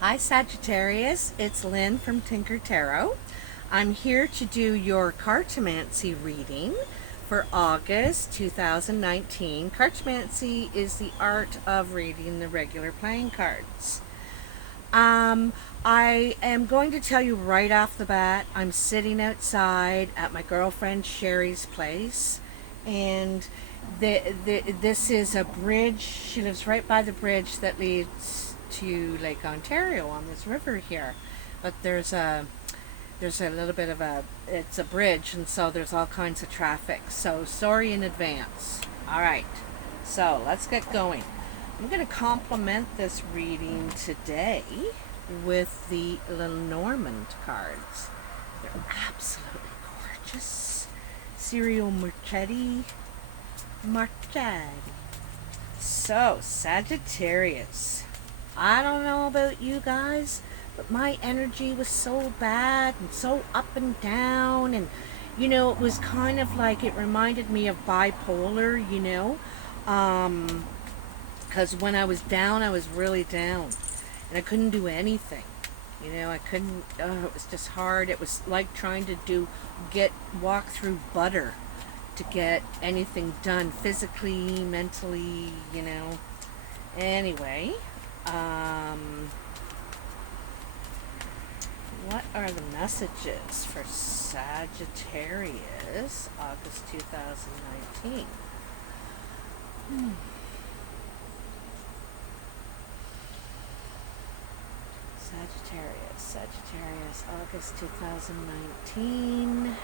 Hi Sagittarius, it's Lynn from Tinker Tarot. I'm here to do your cartomancy reading for August 2019. Cartomancy is the art of reading the regular playing cards. I am going to tell you right off the bat, I'm sitting outside at my girlfriend Sherry's place, and this is a bridge. She lives right by the bridge that leads to Lake Ontario on this river here. But there's a little bit of it's a bridge, and so there's all kinds of traffic. So sorry in advance. All right, so let's get going. I'm going to complement this reading today with the Lenormand cards. They're absolutely gorgeous. Serial Marchetti. So, Sagittarius. I don't know about you guys, but my energy was so bad and so up and down, and it was kind of like, it reminded me of bipolar, because when I was down, I was really down, and I couldn't do anything. I couldn't. It was just hard. It was like trying to walk through butter to get anything done physically, mentally. Anyway, what are the messages for Sagittarius, August 2019? Sagittarius, August 2019.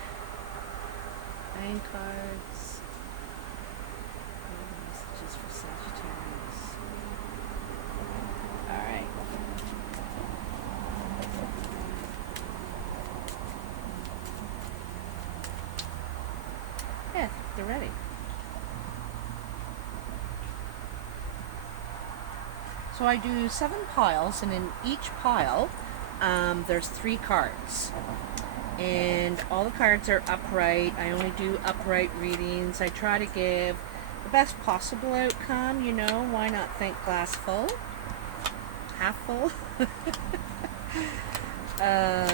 Playing cards. What are the messages for Sagittarius? Alright. Yeah, they're ready. So I do 7 piles, and in each pile there's 3 cards. And all the cards are upright. I only do upright readings. I try to give the best possible outcome, why not think glass full? Half full?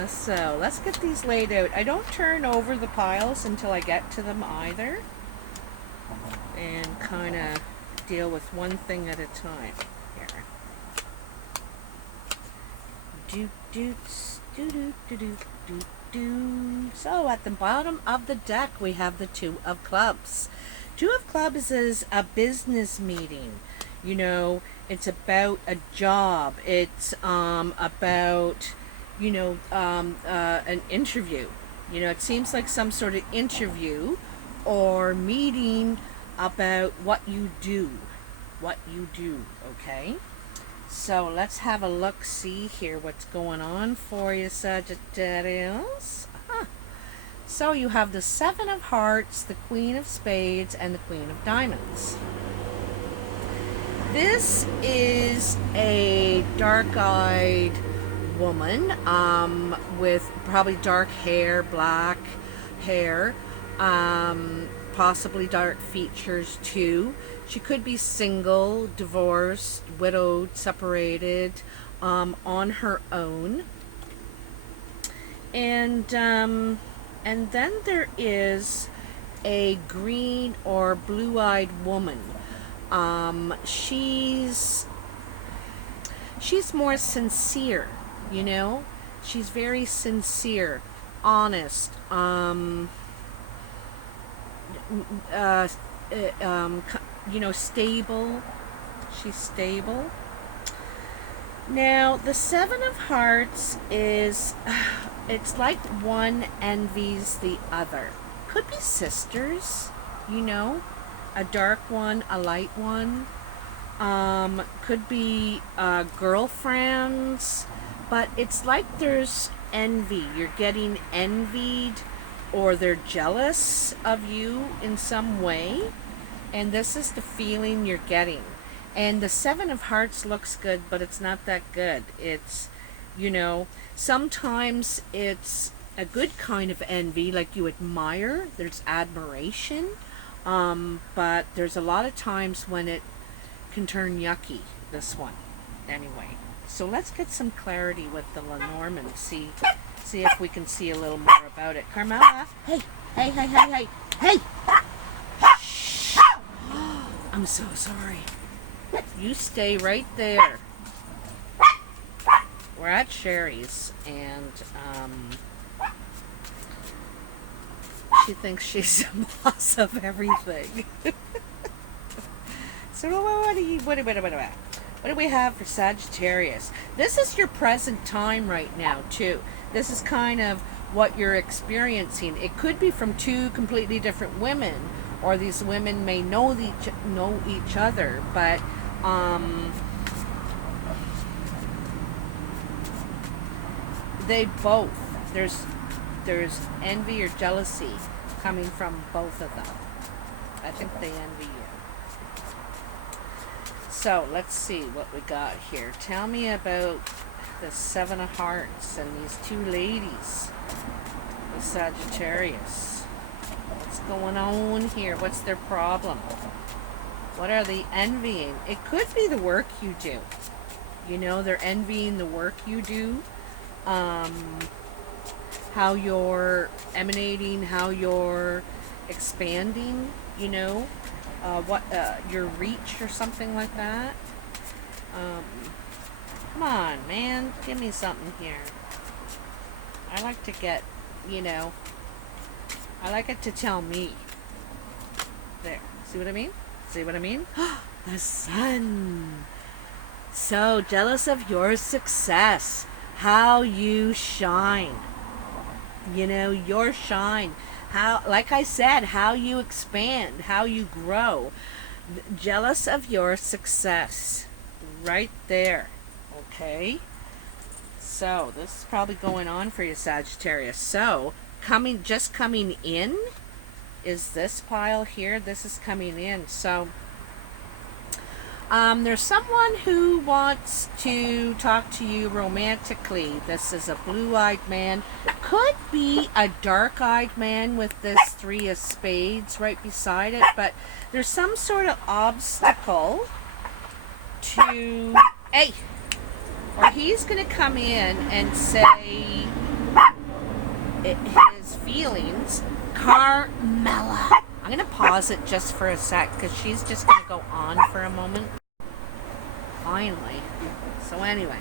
So let's get these laid out. I don't turn over the piles until I get to them either, and kind of deal with one thing at a time here. So at the bottom of the deck we have the 2 of clubs. 2 of clubs is a business meeting. It's about a job. It's about an interview. It seems like some sort of interview or meeting about what you do. Okay? So let's have a look-see here what's going on for you, Sagittarius. So you have the 7 of Hearts, the Queen of Spades, and the Queen of Diamonds. This is a dark-eyed woman with probably dark hair, black hair, possibly dark features too. She could be single, divorced, widowed, separated, on her own. And then there is a green or blue-eyed woman. She's more sincere, She's very sincere, honest, stable. She's stable. Now, the 7 of Hearts is, it's like one envies the other. Could be sisters, a dark one, a light one. Could be girlfriends, but it's like there's envy. You're getting envied, or they're jealous of you in some way, and this is the feeling you're getting. And the 7 of Hearts looks good, but it's not that good. It's, sometimes it's a good kind of envy, like you admire, there's admiration, but there's a lot of times when it can turn yucky, this one. Anyway, so let's get some clarity with the Lenormand. See if we can see a little more about it. Carmela, hey, hey, hey, hey, hey, hey! Shh. I'm so sorry. You stay right there. We're at Sherry's, and she thinks she's the boss of everything. So what do we have for Sagittarius? This is your present time right now, too. This is kind of what you're experiencing. It could be from two completely different women, or these women may know each other, but they both, there's envy or jealousy coming from both of them. I think they envy you. So let's see what we got here. Tell me about the Seven of Hearts and these two ladies with Sagittarius. What's going on here? What's their problem? What are they envying? It could be the work you do. You know, they're envying the work you do. How you're emanating, how you're expanding, you know, your reach or something like that. Come on, man, give me something here. I like to get, you know, I like it to tell me. There, see what I mean? See what I mean? The sun. So jealous of your success, how you shine. You know, your shine. How, like I said, how you expand, how you grow. Jealous of your success. Right there. Okay? So, this is probably going on for you, Sagittarius. So, just coming in is this pile here. This is coming in. So, there's someone who wants to talk to you romantically. This is a blue-eyed man. Could be a dark-eyed man with this Three of Spades right beside it, but there's some sort of obstacle to... Hey! Or he's going to come in and say his feelings. Carmela. I'm going to pause it just for a sec because she's just going to go on for a moment. Finally. So anyway,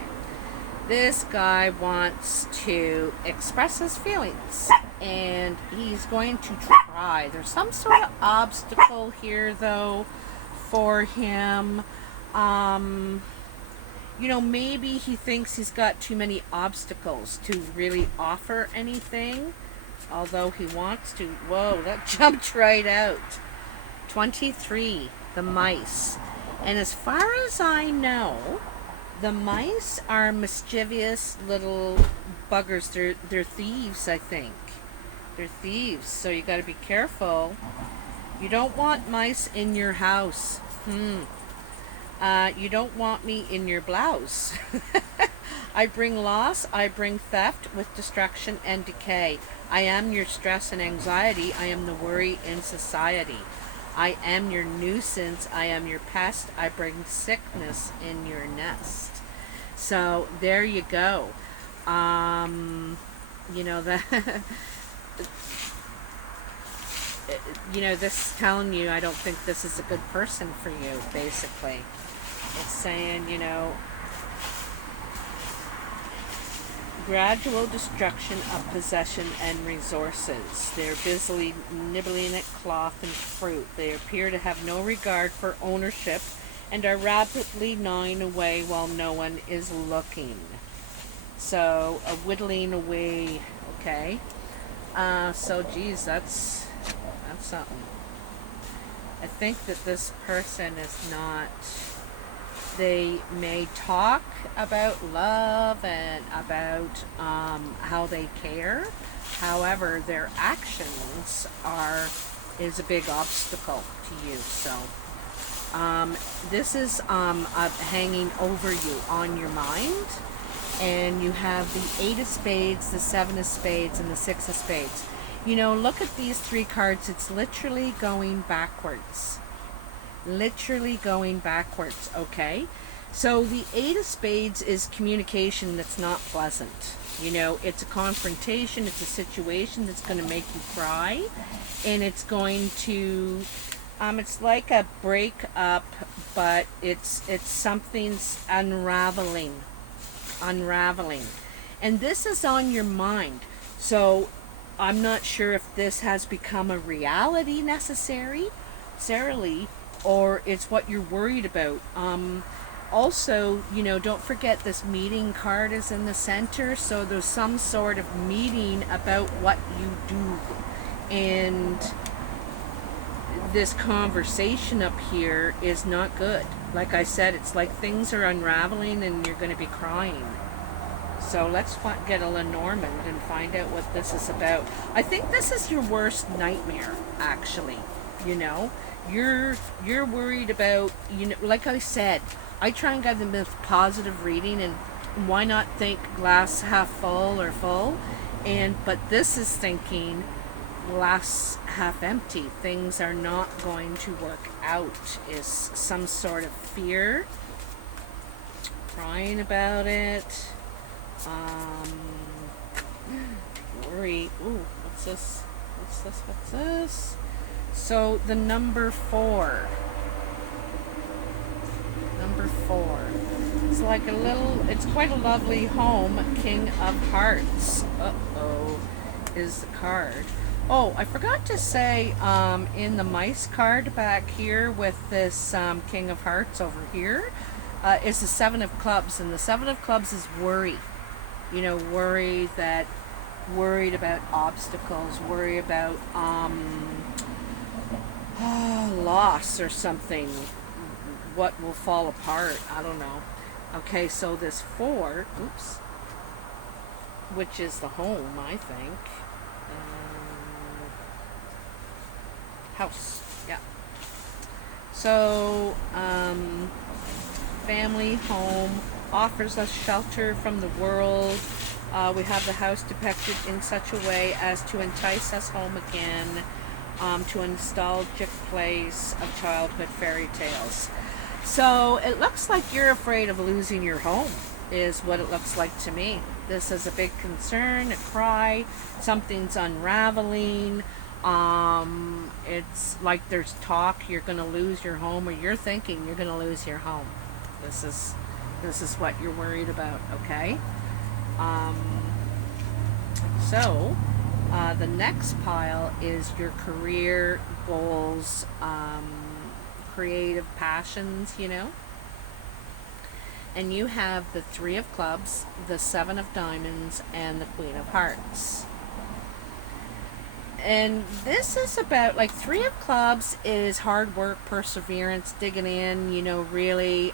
this guy wants to express his feelings and he's going to try. There's some sort of obstacle here though for him. You know, maybe he thinks he's got too many obstacles to really offer anything, although he wants to. Whoa, that jumped right out. 23, the mice. And as far as I know, the mice are mischievous little buggers. They're thieves, I think. They're thieves, so you got to be careful. You don't want mice in your house. You don't want me in your blouse. I bring loss, I bring theft with destruction and decay. I am your stress and anxiety. I am the worry in society. I am your nuisance. I am your pest. I bring sickness in your nest. So there you go. You know that. You know, this is telling you I don't think this is a good person for you. Basically, it's saying, you know, gradual destruction of possession and resources. They're busily nibbling at cloth and fruit. They appear to have no regard for ownership and are rapidly gnawing away while no one is looking. So, a whittling away, okay? So, geez, that's something. I think that this person is not... They may talk about love and about how they care. However, their actions is a big obstacle to you. So this is hanging over you on your mind. And you have the 8 of Spades, the 7 of Spades, and the 6 of Spades. You know, look at these 3 cards. It's literally going backwards. Literally going backwards, okay? So the Eight of Spades is communication that's not pleasant. You know, it's a confrontation, it's a situation that's going to make you cry, and it's going to, it's like a breakup, but it's something's unraveling, and this is on your mind. So I'm not sure if this has become a reality necessarily, or it's what you're worried about. Also, you know, don't forget this meeting card is in the center, so there's some sort of meeting about what you do. And this conversation up here is not good. Like I said, it's like things are unraveling and you're going to be crying. So let's get a Lenormand and find out what this is about. I think this is your worst nightmare, actually. You know, you're worried about, you know, like I said, I try and give them a positive reading, and why not think glass half full or full? But this is thinking glass half empty. Things are not going to work out. Is some sort of fear, crying about it, worry. Ooh, what's this? What's this? So the number 4. Number 4. It's like a little, it's quite a lovely home. King of Hearts. Uh-oh, is the card. Oh, I forgot to say, in the mice card back here with this King of Hearts over here, is the 7 of Clubs. And the 7 of Clubs is worry. You know, worried about obstacles, worry about loss or something. What will fall apart? I don't know. Okay, so this 4, oops, which is the home, I think. House, yeah. So, family, home, offers us shelter from the world. We have the house depicted in such a way as to entice us home again, to a nostalgic place of childhood fairy tales. So it looks like you're afraid of losing your home, is what it looks like to me. This is a big concern, a cry, something's unraveling. It's like there's talk you're going to lose your home, or you're thinking you're going to lose your home. This is what you're worried about, okay? So the next pile is your career goals, creative passions, you know. And you have the 3 of Clubs, the 7 of Diamonds, and the Queen of Hearts. And this is about, like, 3 of Clubs is hard work, perseverance, digging in, you know, really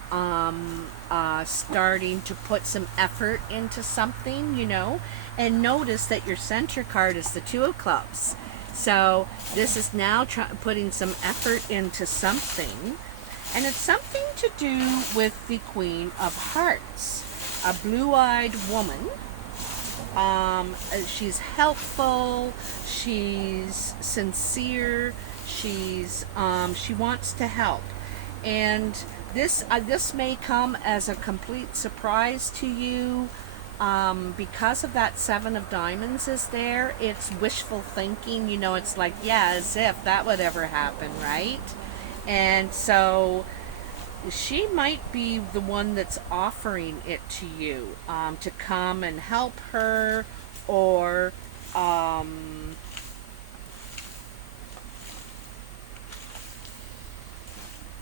starting to put some effort into something, you know. And notice that your center card is the 2 of Clubs. So this is now putting some effort into something. And it's something to do with the Queen of Hearts, a blue-eyed woman. She's helpful, she's sincere, she wants to help. And this may come as a complete surprise to you, because of that 7 of Diamonds is there. It's wishful thinking, you know. It's like, yeah, as if that would ever happen, right? And so she might be the one that's offering it to you, to come and help her, or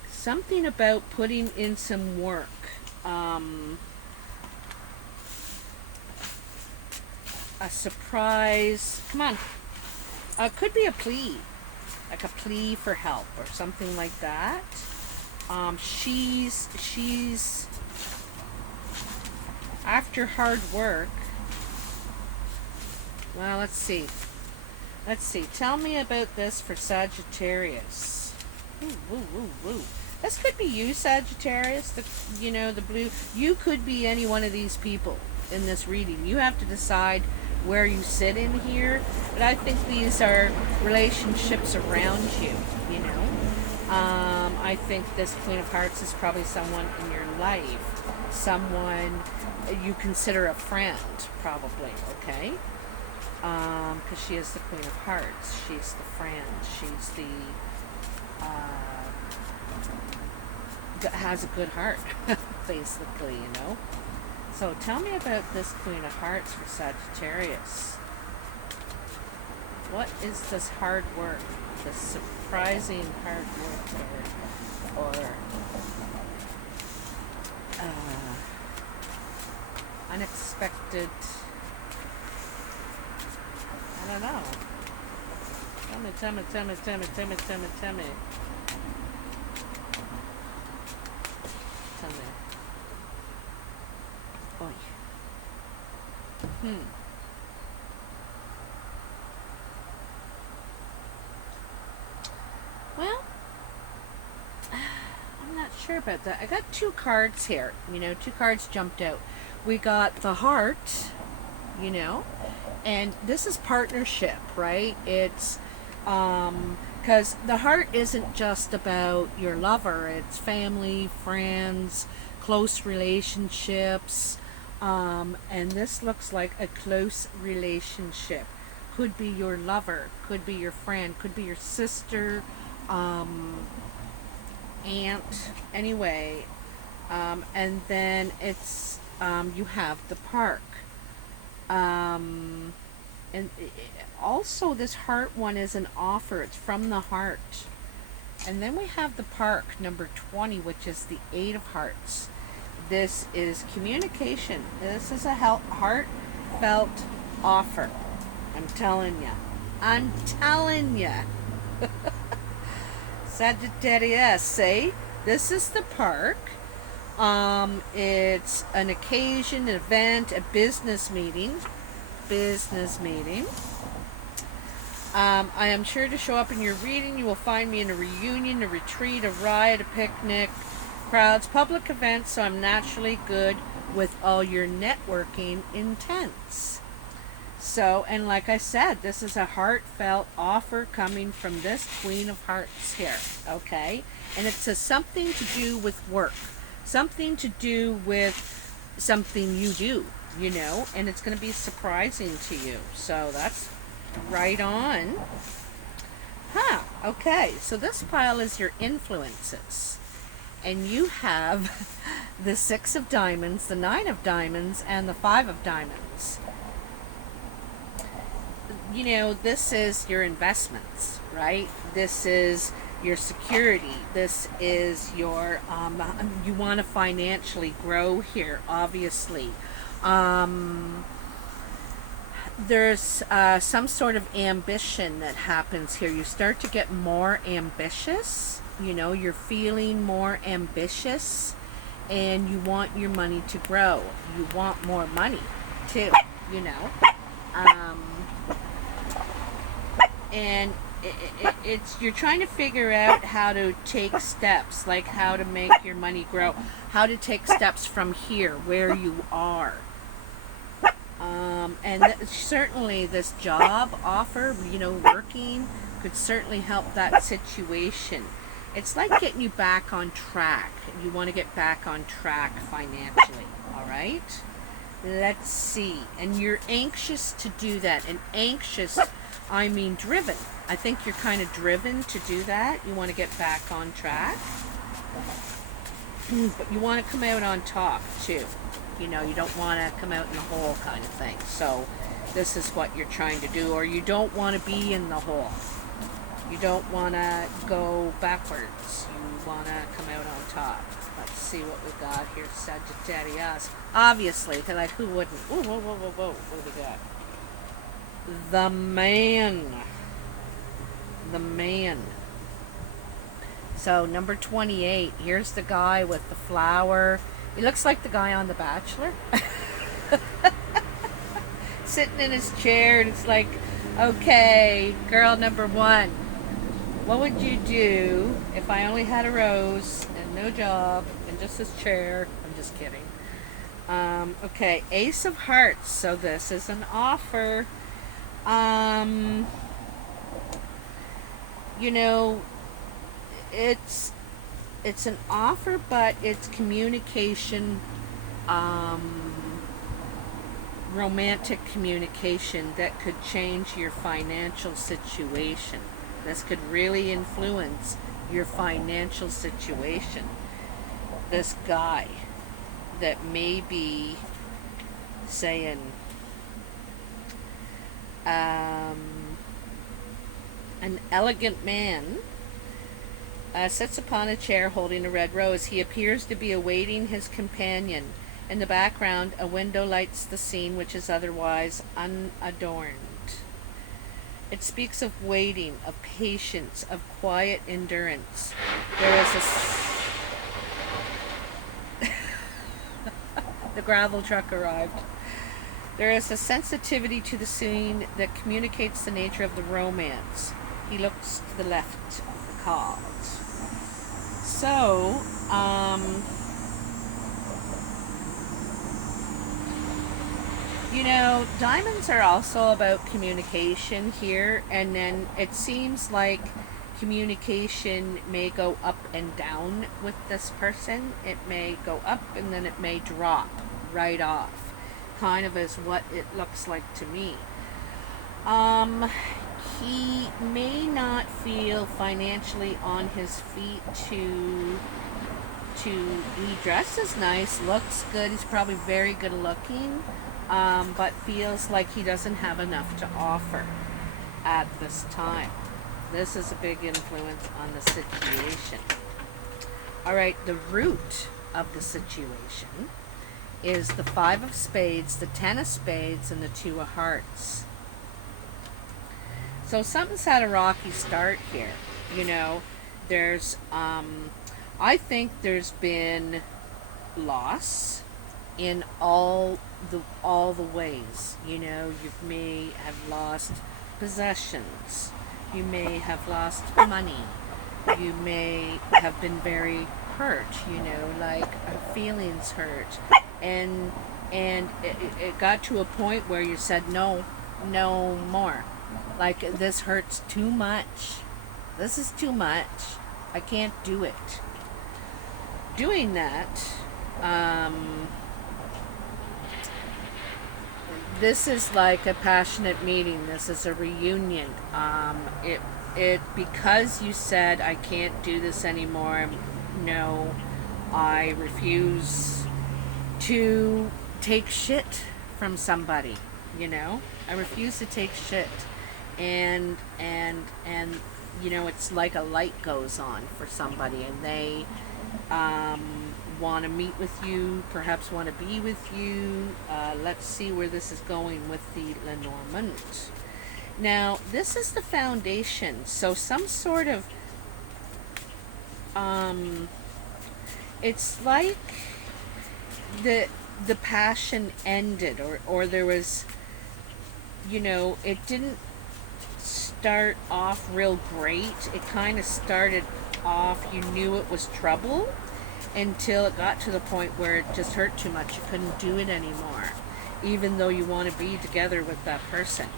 something about putting in some work. A surprise. Come on. Could be a plea, like a plea for help or something like that. She's after hard work. Well, let's see. Tell me about this for Sagittarius. Ooh. This could be you, Sagittarius. The blue. You could be any one of these people in this reading. You have to decide where you sit in here. But I think these are relationships around you, you know. I think this Queen of Hearts is probably someone in your life, someone you consider a friend, probably, okay? Because she is the Queen of Hearts. She's the friend. She's the has a good heart, basically, you know. So tell me about this Queen of Hearts for Sagittarius. What is this hard work? This surprising hard work, or unexpected? I don't know. Tell me. Tell me. Oy. Well, I'm not sure about that. I got two cards here. You know, two cards jumped out. We got the heart, you know, and this is partnership, right? It's because the heart isn't just about your lover. It's family, friends, close relationships. And this looks like a close relationship. Could be your lover, could be your friend, could be your sister, aunt, anyway. And then it's, you have the park. And also this heart one is an offer. It's from the heart. And then we have the park, number 20, which is the 8 of Hearts. This is communication. This is a heartfelt offer. I'm telling you. Sagittarius, see? This is the park. It's an occasion, an event, a business meeting. I am sure to show up in your reading. You will find me in a reunion, a retreat, a ride, a picnic, crowds, public events, so I'm naturally good with all your networking intents. So, and like I said, this is a heartfelt offer coming from this Queen of Hearts here, okay? And it's something to do with work, something to do with something you do, you know, and it's going to be surprising to you. So that's right on. Okay, so this pile is your influences. And you have the 6 of diamonds, the 9 of diamonds, and the 5 of diamonds. You know, this is your investments, right? This is your security. This is your, you want to financially grow here, obviously. There's some sort of ambition that happens here. You start to get more ambitious. You know, you're feeling more ambitious, and you want your money to grow. You want more money too, you know. And it's you're trying to figure out how to take steps, like how to make your money grow, how to take steps from here where you are. And certainly this job offer, you know, working could certainly help that situation. It's like getting you back on track. You want to get back on track financially, all right? Let's see. And you're anxious to do that. And anxious, I mean driven. I think you're kind of driven to do that. You want to get back on track. But you want to come out on top, too. You know, you don't want to come out in the hole kind of thing. So this is what you're trying to do. Or you don't want to be in the hole. You don't want to go backwards. You want to come out on top. Let's see what we got here, Sagittarius. Obviously, like, who wouldn't? Whoa. What do we got? The man. The man. So, number 28. Here's the guy with the flower. He looks like the guy on The Bachelor. Sitting in his chair, and it's like, okay, girl number 1. What would you do if I only had a rose and no job and just this chair? I'm just kidding. Okay, Ace of Hearts. So this is an offer. You know, it's an offer, but it's communication, romantic communication that could change your financial situation. This could really influence your financial situation. This guy that may be saying, an elegant man sits upon a chair holding a red rose. He appears to be awaiting his companion. In the background, a window lights the scene, which is otherwise unadorned. It speaks of waiting, of patience, of quiet endurance. There is the gravel truck arrived. There is a sensitivity to the scene that communicates the nature of the romance. He looks to the left of the cards. So, you know, diamonds are also about communication here, and then it seems like communication may go up and down with this person. It may go up and then it may drop right off, kind of is what it looks like to me. He may not feel financially on his feet to he dresses nice, looks good, he's probably very good looking, but feels like he doesn't have enough to offer at this time. This is a big influence on the situation. All right, the root of the situation is the 5 of spades, the 10 of spades, and the 2 of hearts. So something's had a rocky start here. You know, there's, I think there's been loss in all the ways. You know, you may have lost possessions. You may have lost money. You may have been very hurt, you know, like feelings hurt. And it got to a point where you said, no more. Like, this hurts too much. This is too much. I can't do it. Doing that, this is like a passionate meeting. This is a reunion. It because you said, I can't do this anymore. No, I refuse to take shit from somebody. You know, I refuse to take shit, and you know, it's like a light goes on for somebody, and they want to meet with you, perhaps want to be with you. Let's see where this is going with the Lenormand. Now, this is the foundation, so some sort of, it's like the passion ended, or there was, you know, it didn't start off real great. It kind of started off, you knew it was trouble, until it got to the point where it just hurt too much. You couldn't do it anymore, even though you want to be together with that person,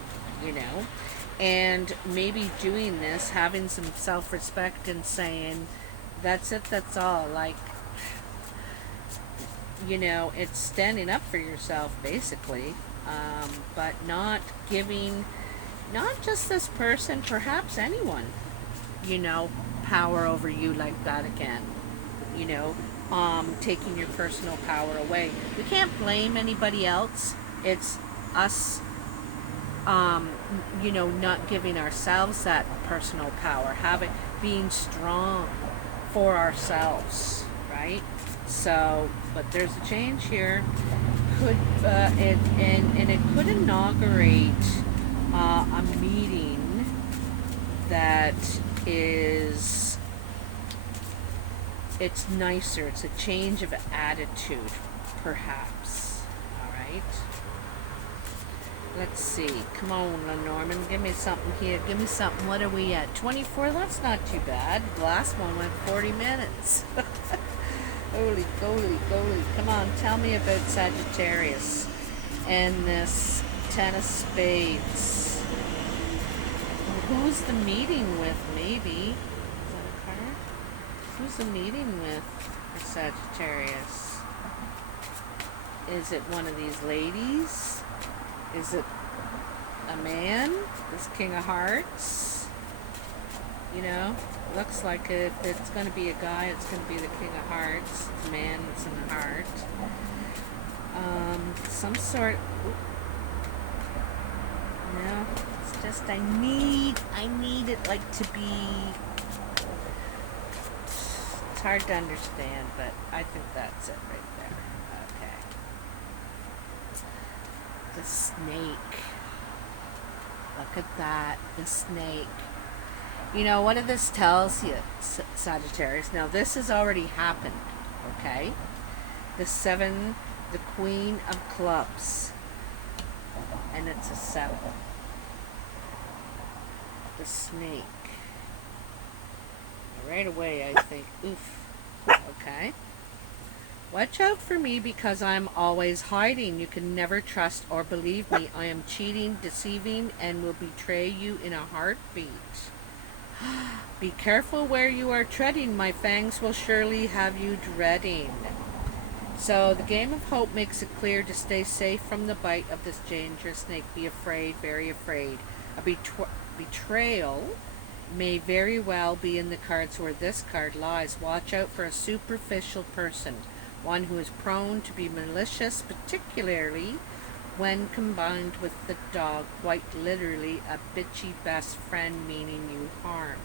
you know. And maybe doing this, having some self-respect and saying, that's it, that's all. Like, you know, it's standing up for yourself, basically, but not giving, not just this person, perhaps anyone, you know, power over you like that again. You know, taking your personal power away. We can't blame anybody else. It's us, you know, not giving ourselves that personal power, being strong for ourselves, right? So, but there's a change here. It could inaugurate a meeting that is, it's nicer. It's a change of attitude, perhaps. All right. Let's see. Come on, Lenormand. Give me something here. Give me something. What are we at? 24? That's not too bad. The last one went 40 minutes. Holy goly. Come on, tell me about Sagittarius and this 10 of spades. Who's the meeting with, maybe? Is that a card? Who's the meeting with a Sagittarius? Is it one of these ladies? Is it a man? This King of Hearts? You know, looks like if it's going to be a guy, it's going to be the King of Hearts. It's a man that's in the heart. Some sort. No, it's just I need it like to be. It's hard to understand, but I think that's it right there. Okay. The snake. Look at that, the snake. You know, what this tells you, Sagittarius, now this has already happened, okay? The Queen of Clubs. And it's a 7. The snake. Right away, I think, oof. Okay. Watch out for me because I'm always hiding. You can never trust or believe me. I am cheating, deceiving, and will betray you in a heartbeat. Be careful where you are treading. My fangs will surely have you dreading. So the game of hope makes it clear to stay safe from the bite of this dangerous snake. Be afraid, very afraid. A betrayal may very well be in the cards where this card lies. Watch out for a superficial person, one who is prone to be malicious, particularly when combined with the dog, quite literally a bitchy best friend meaning you harm.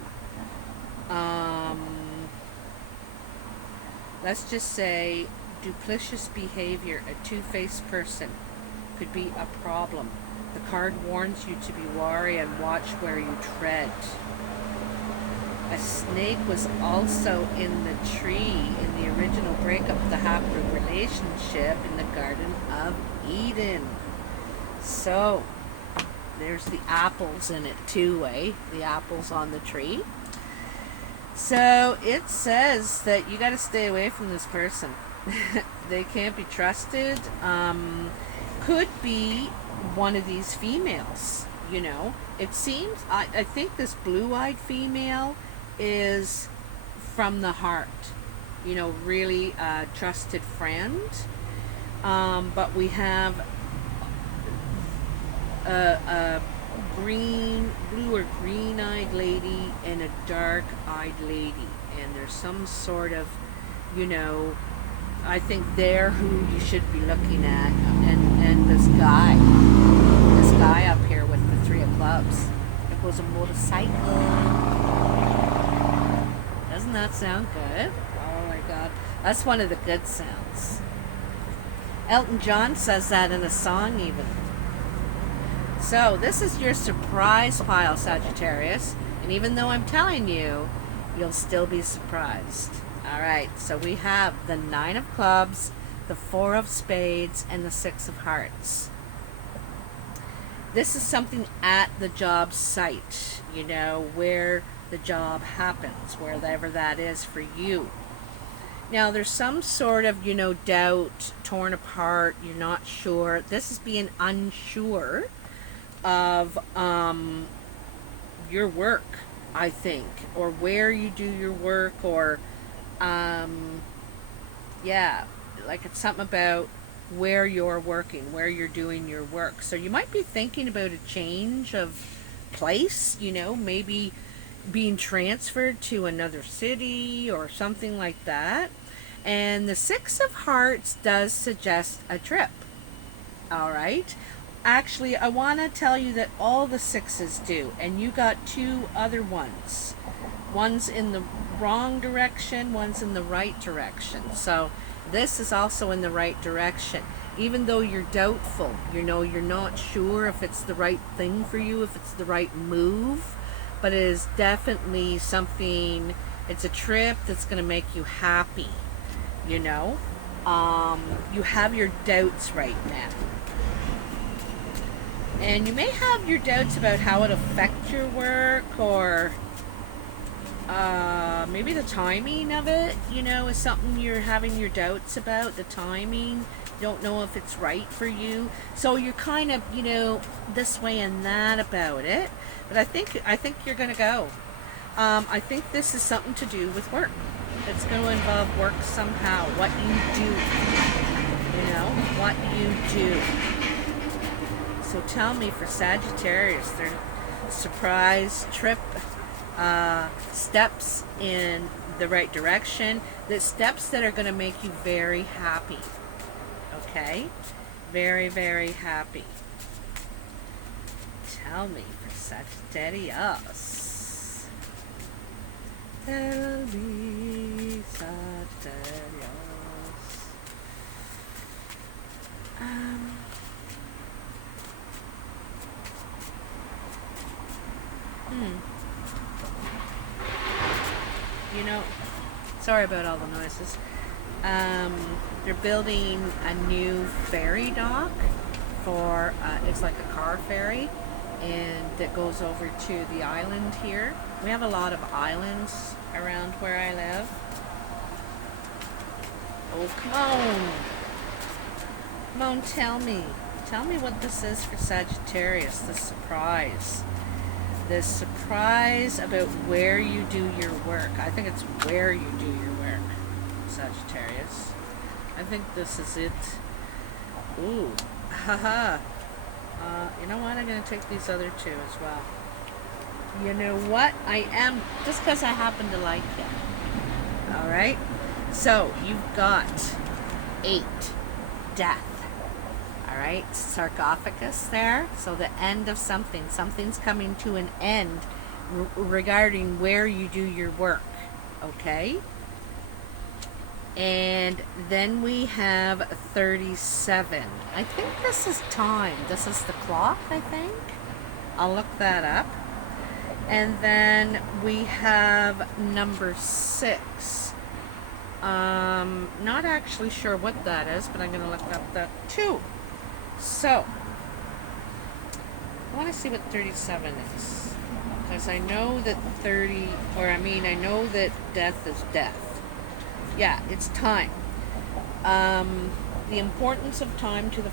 Let's just say duplicitous behavior, a two-faced person could be a problem. The card warns you to be wary and watch where you tread. A snake was also in the tree in the original breakup of the happy relationship in the Garden of Eden. So, there's the apples in it too, eh? The apples on the tree. So, it says that you got to stay away from this person. They can't be trusted. Could be one of these females, you know. It seems, I think this blue-eyed female is from the heart, you know, really a trusted friend. But we have a blue or green-eyed lady and a dark-eyed lady, and there's some sort of, you know, I think they're who you should be looking at, and this guy up here with the 3 of clubs. It was a motorcycle. Doesn't that sound good? Oh my God, that's one of the good sounds. Elton John says that in a song even. So this is your surprise pile, Sagittarius, and even though I'm telling you, you'll still be surprised. Alright, so we have the 9 of clubs, the 4 of spades, and the 6 of hearts. This is something at the job site, you know, where the job happens, wherever that is for you. Now, there's some sort of, you know, doubt, torn apart, you're not sure. This is being unsure of your work, I think, or where you do your work, or yeah, like it's something about where you're working, where you're doing your work. So you might be thinking about a change of place, you know, maybe being transferred to another city or something like that. And the 6 of hearts does suggest a trip. All right. Actually, I want to tell you that all the 6s do, and you got 2 other ones. One's in the wrong direction, one's in the right direction. So this is also in the right direction. Even though you're doubtful, you know, you're not sure if it's the right thing for you, if it's the right move, but it is definitely something, it's a trip that's going to make you happy, you know. You have your doubts right now. And you may have your doubts about how it affects your work, or maybe the timing of it, you know, is something you're having your doubts about, the timing. You don't know if it's right for you. So you're kind of, you know, this way and that about it. But I think you're going to go. I think this is something to do with work. It's going to involve work somehow. What you do. You know, what you do. So tell me, for Sagittarius, their surprise trip, steps in the right direction, the steps that are going to make you very happy. Okay? Very, very happy. Tell me, for Sagittarius. Tell me, Sagittarius. You know, sorry about all the noises. They're building a new ferry dock for, it's like a car ferry, and that goes over to the island here. We have a lot of islands around where I live. Oh, come on. Come on, tell me. Tell me what this is for Sagittarius, this surprise. This surprise about where you do your work. I think it's where you do your work, Sagittarius. I think this is it. Ooh, haha. You know what? I'm going to take these other two as well. You know what? I am, just because I happen to like you. Alright? So, you've got 8. Death. Alright? Sarcophagus there. So the end of something. Something's coming to an end regarding where you do your work. Okay? And then we have 37. I think this is time. This is the clock, I think. I'll look that up. And then we have number 6. Not actually sure what that is, but I'm going to look up that too. So, I want to see what 37 is. Because I know that I know that death is death. Yeah, it's time. The importance of time to the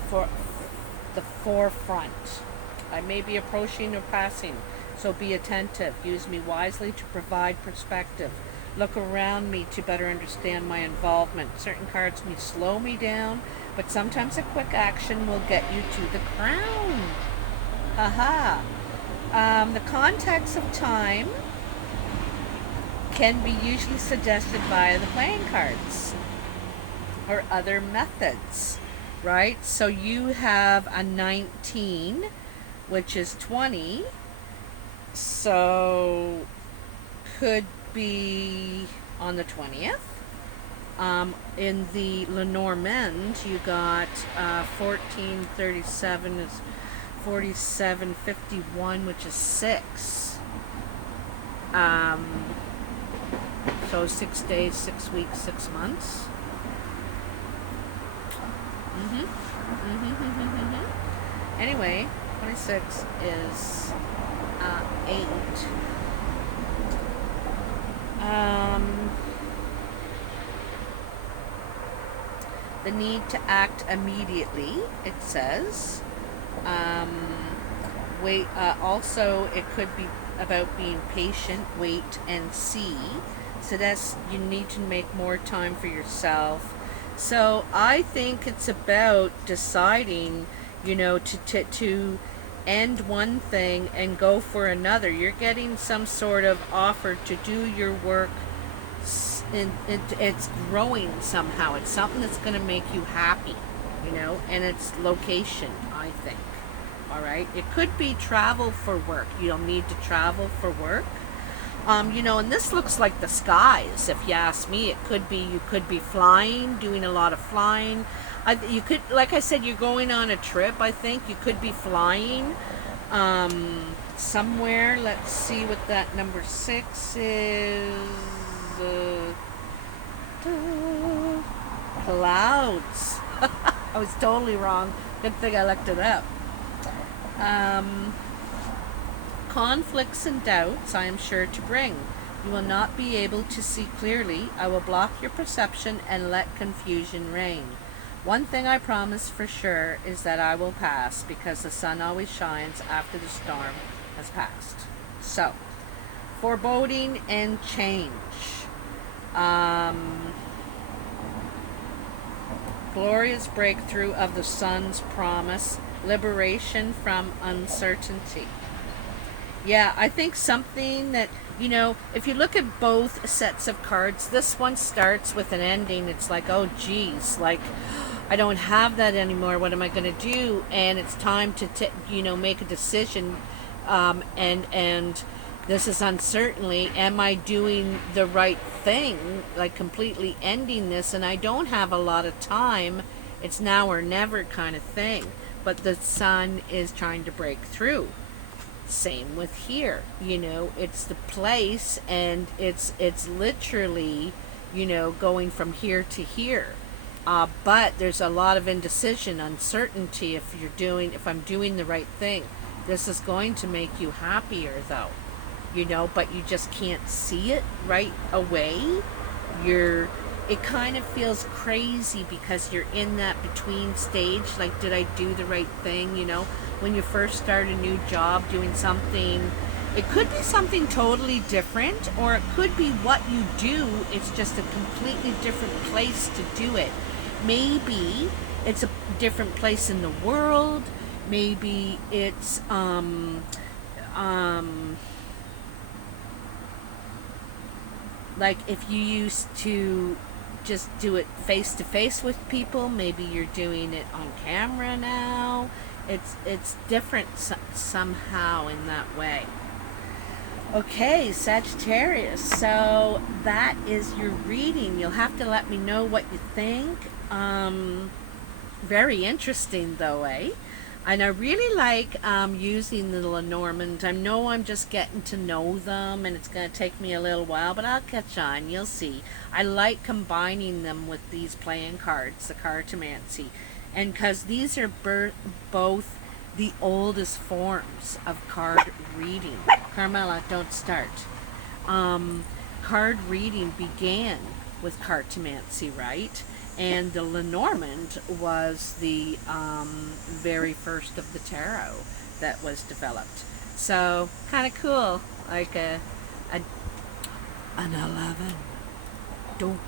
forefront. I may be approaching or passing, so be attentive. Use me wisely to provide perspective. Look around me to better understand my involvement. Certain cards may slow me down, but sometimes a quick action will get you to the crown. Haha. The context of time can be usually suggested via the playing cards or other methods, right? So you have a 19, which is 20, so could be on the 20th. In the Lenormand, you got 1437 is 4751, which is 6. So 6 days, 6 weeks, 6 months. Anyway, 26 is 8. The need to act immediately, it says. Also, it could be about being patient, wait and see. So that's, you need to make more time for yourself. So I think it's about deciding, you know, to end one thing and go for another. You're getting some sort of offer to do your work. It's growing somehow. It's something that's going to make you happy, you know, and it's location, I think. All right. It could be travel for work. You don't need to travel for work. You know, and this looks like the skies, if you ask me. It could be, you could be flying, doing a lot of flying. You could, like I said, you're going on a trip, I think. You could be flying somewhere. Let's see what that number 6 is. Clouds. I was totally wrong. Good thing I looked it up. Conflicts and doubts I am sure to bring. You will not be able to see clearly. I will block your perception and let confusion reign. One thing I promise for sure is that I will pass, because the sun always shines after the storm has passed. So, foreboding and change. Um, glorious breakthrough of the sun's promise, liberation from uncertainty. Yeah, I think something that, if you look at both sets of cards, this one starts with an ending. It's like, oh, geez, like, I don't have that anymore. What am I going to do? And it's time to, make a decision. And this is uncertainly, am I doing the right thing? Like, completely ending this, and I don't have a lot of time. It's now or never kind of thing. But the sun is trying to break through. Same with here, it's the place, and it's literally, going from here to here. But there's a lot of indecision, uncertainty if I'm doing the right thing. This is going to make you happier though, but you just can't see it right away. It kind of feels crazy because you're in that between stage, like, did I do the right thing? When you first start a new job, doing something, it could be something totally different, or it could be what you do, it's just a completely different place to do it. Maybe it's a different place in the world. Maybe it's like, if you used to just do it face to face with people, maybe you're doing it on camera now. It's different somehow in that way. Okay, Sagittarius, so that is your reading. You'll have to let me know what you think. Very interesting though, eh? And I really like using the Lenormand. I know I'm just getting to know them, and it's going to take me a little while, but I'll catch on. You'll see. I like combining them with these playing cards, the Cartomancy. And because these are both the oldest forms of card reading. Carmela, don't start. Card reading began with Cartomancy, right? And the Lenormand was the very first of the tarot that was developed. So, kind of cool. Like an 11. Don't.